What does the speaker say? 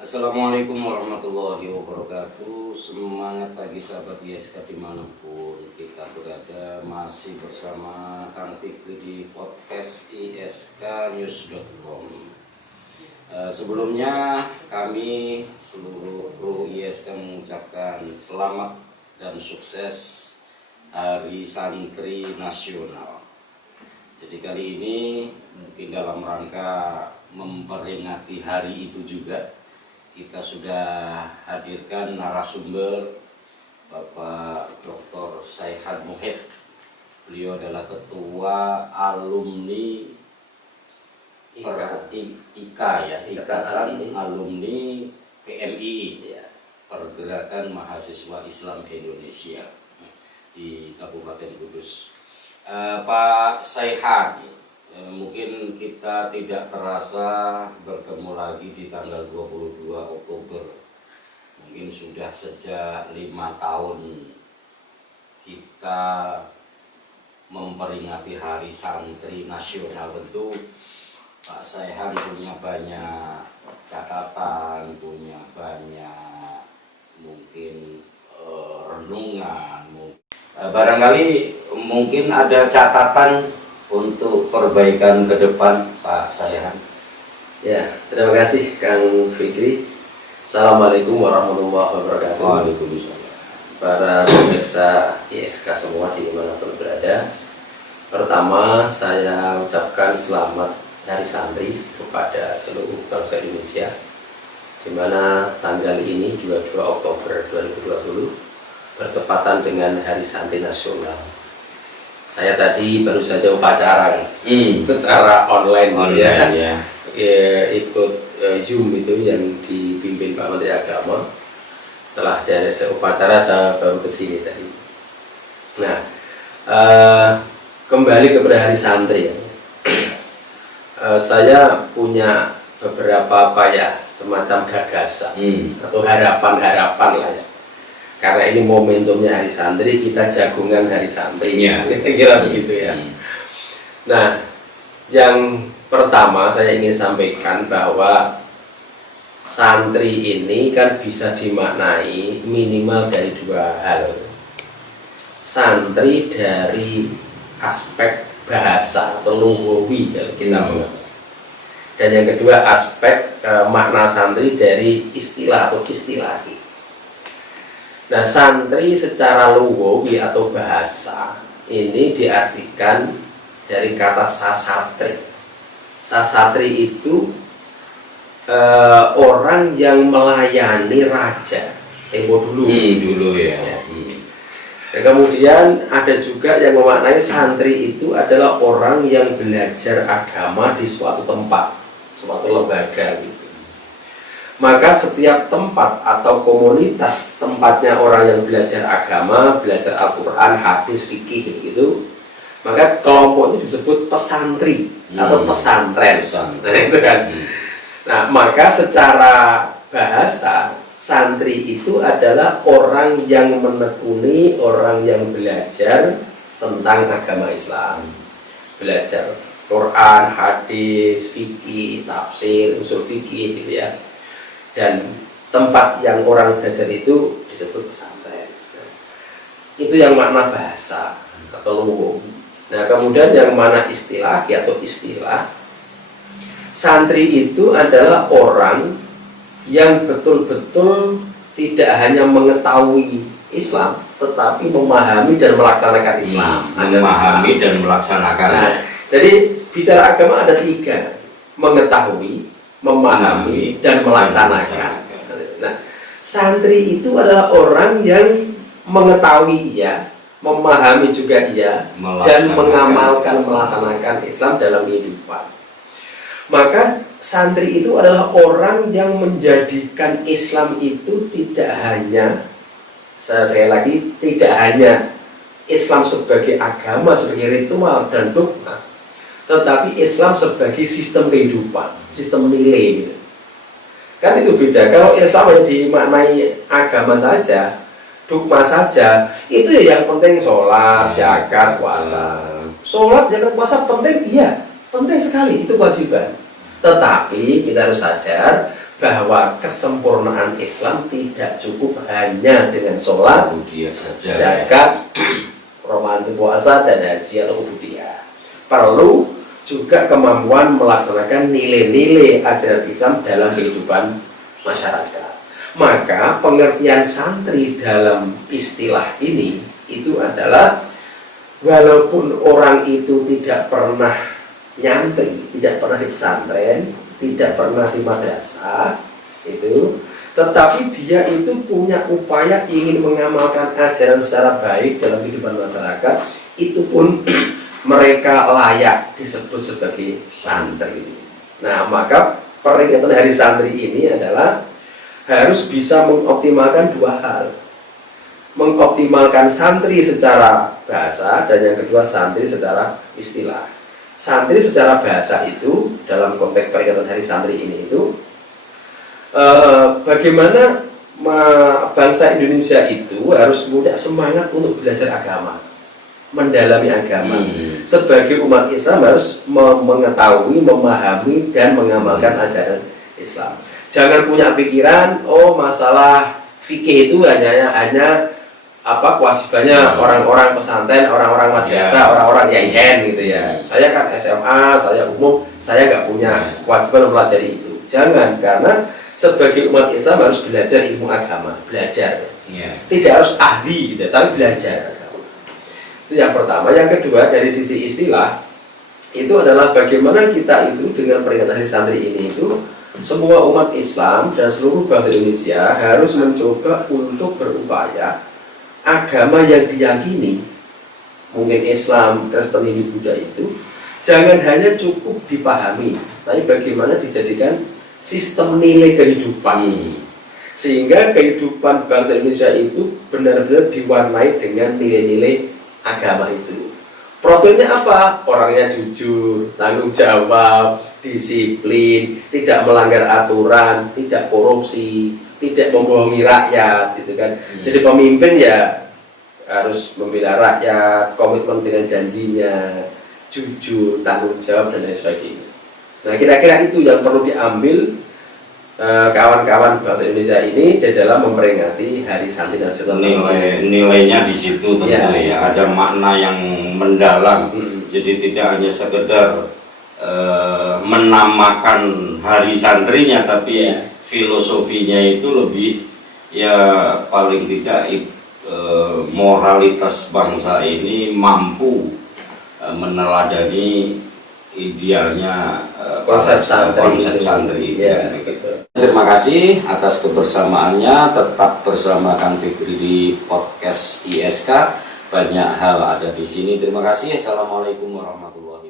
Assalamualaikum warahmatullahi wabarakatuh. Semangat pagi sahabat ISK dimanapun kita berada. Masih bersama Kang Fikri di podcast isknews.com. Sebelumnya kami seluruh kru ISK mengucapkan selamat dan sukses Hari Santri Nasional. Jadi kali ini mungkin dalam rangka memperingati hari itu juga kita sudah hadirkan narasumber Bapak Dr. Saihan Muhid. Beliau adalah ketua alumni Ikatan Alumni PMII ya, Pergerakan Mahasiswa Islam Indonesia di Kabupaten Kudus. Pak Saihan, mungkin kita tidak terasa bertemu lagi di tanggal 22 Oktober. Mungkin sudah sejak 5 tahun kita memperingati Hari Santri Nasional. Tentu Pak Saihan punya banyak catatan, punya banyak mungkin renungan. Barangkali mungkin ada catatan untuk perbaikan ke depan, Pak Saihan. Ya, terima kasih Kang Fikri. Assalamualaikum warahmatullahi wabarakatuh. Waalaikumsalam. Para pemirsa ISK semua dimanapun berada. Pertama, saya ucapkan selamat Hari Santri kepada seluruh bangsa Indonesia, di mana tanggal ini 22 Oktober 2020 bertepatan dengan Hari Santri Nasional. Saya tadi baru saja upacara secara online ya. Ikut Zoom itu yang dipimpin Pak Menteri Agama. Setelah dari upacara saya baru ke sini tadi. Nah, kembali kepada Hari Santri ya. Saya punya beberapa semacam gagasan atau harapan-harapan lah ya. Karena ini momentumnya Hari Santri, kita jagungan Hari Santri, kira begitu ya. Nah, yang pertama saya ingin sampaikan bahwa santri ini kan bisa dimaknai minimal dari dua hal. Santri dari aspek bahasa atau lughawi kalau kita mengerti. Dan yang kedua aspek makna santri dari istilah atau istilahi. Nah, santri secara lughawi atau bahasa ini diartikan dari kata sasatri. Sasatri itu orang yang melayani raja. Dulu ya. Dan kemudian ada juga yang memaknai santri itu adalah orang yang belajar agama di suatu tempat, suatu lembaga gitu. Maka setiap tempat atau komunitas tempatnya orang yang belajar agama, belajar Al-Quran, hadis, fikih gitu, maka kelompok itu disebut pesantri atau pesantren. Nah, itu kan. Nah, maka secara bahasa santri itu adalah orang yang menekuni, orang yang belajar tentang agama Islam, belajar Quran, hadis, fikih, tafsir, usul fikih gitu ya. Dan tempat yang orang belajar itu disebut pesantren. Itu yang makna bahasa atau lughawi. Nah, kemudian yang mana istilah atau istilah, santri itu adalah orang yang betul-betul tidak hanya mengetahui Islam, tetapi memahami dan melaksanakan Islam. Memahami dan melaksanakan. Nah, jadi bicara agama ada 3: mengetahui, memahami, dan melaksanakan. Nah, santri itu adalah orang yang mengetahui iya, memahami juga iya, dan mengamalkan, melaksanakan Islam dalam kehidupan. Maka santri itu adalah orang yang menjadikan Islam itu tidak hanya, saya lagi, tidak hanya Islam sebagai agama, sebagai ritual dan dogma, tetapi Islam sebagai sistem kehidupan, sistem nilai gitu. Kan itu beda. Kalau Islam yang dimaknai agama saja, dogma saja, itu ya yang penting sholat, zakat, puasa. Sholat, zakat, puasa penting, iya, penting sekali, itu kewajiban. Tetapi kita harus sadar bahwa kesempurnaan Islam tidak cukup hanya dengan sholat, Kemudian saja. zakat, romantik puasa dan haji atau ubudiyah. Perlu juga kemampuan melaksanakan nilai-nilai ajaran Islam dalam kehidupan masyarakat. Maka pengertian santri dalam istilah ini itu adalah walaupun orang itu tidak pernah nyantri, tidak pernah di pesantren, tidak pernah di madrasah itu, tetapi dia itu punya upaya ingin mengamalkan ajaran secara baik dalam kehidupan masyarakat, itu pun mereka layak disebut sebagai santri. Nah, maka peringatan Hari Santri ini adalah harus bisa mengoptimalkan dua hal. Mengoptimalkan santri secara bahasa dan yang kedua santri secara istilah. Santri secara bahasa itu dalam konteks peringatan Hari Santri ini itu bagaimana bangsa Indonesia itu harus mudah semangat untuk belajar agama, mendalami agama. Sebagai umat Islam harus mengetahui, memahami dan mengamalkan ajaran Islam. Jangan punya pikiran, oh masalah fikih itu hanya kewajibannya orang-orang pesantren, orang-orang madrasah, orang-orang YIN gitu ya. Saya kan SMA, saya umum, saya nggak punya kewajiban mempelajari itu. Jangan, karena sebagai umat Islam harus belajar ilmu agama, belajar. Tidak harus ahli gitu, tapi belajar agama. Itu yang pertama. Yang kedua, dari sisi istilah itu adalah bagaimana kita itu dengan peringatan Hari Santri ini itu semua umat Islam dan seluruh bangsa Indonesia harus mencoba untuk berupaya agama yang diyakini, mungkin Islam, Kristen, Hindu, Buddha itu jangan hanya cukup dipahami, tapi bagaimana dijadikan sistem nilai kehidupan, sehingga kehidupan bangsa Indonesia itu benar-benar diwarnai dengan nilai-nilai agama itu. Profilnya apa? Orangnya jujur, tanggung jawab, disiplin, tidak melanggar aturan, tidak korupsi, tidak membohongi rakyat, gitu kan. Jadi pemimpin ya harus membela rakyat, komitmen dengan janjinya, jujur, tanggung jawab dan lain sebagainya. Nah, kira-kira itu yang perlu diambil kawan-kawan bangsa Indonesia ini di dalam memperingati Hari Santri Nasional. Nilainya di situ tentu ya, ada makna yang mendalam. Jadi tidak hanya sekedar menamakan Hari Santrinya, tapi filosofinya itu lebih ya paling tidak moralitas bangsa ini mampu meneladani idealnya konsep santri. Ya, gitu. Terima kasih atas kebersamaannya. Tetap bersama Kang Fikri di podcast ISK. Banyak hal ada di sini. Terima kasih. Assalamualaikum warahmatullahi wabarakatuh.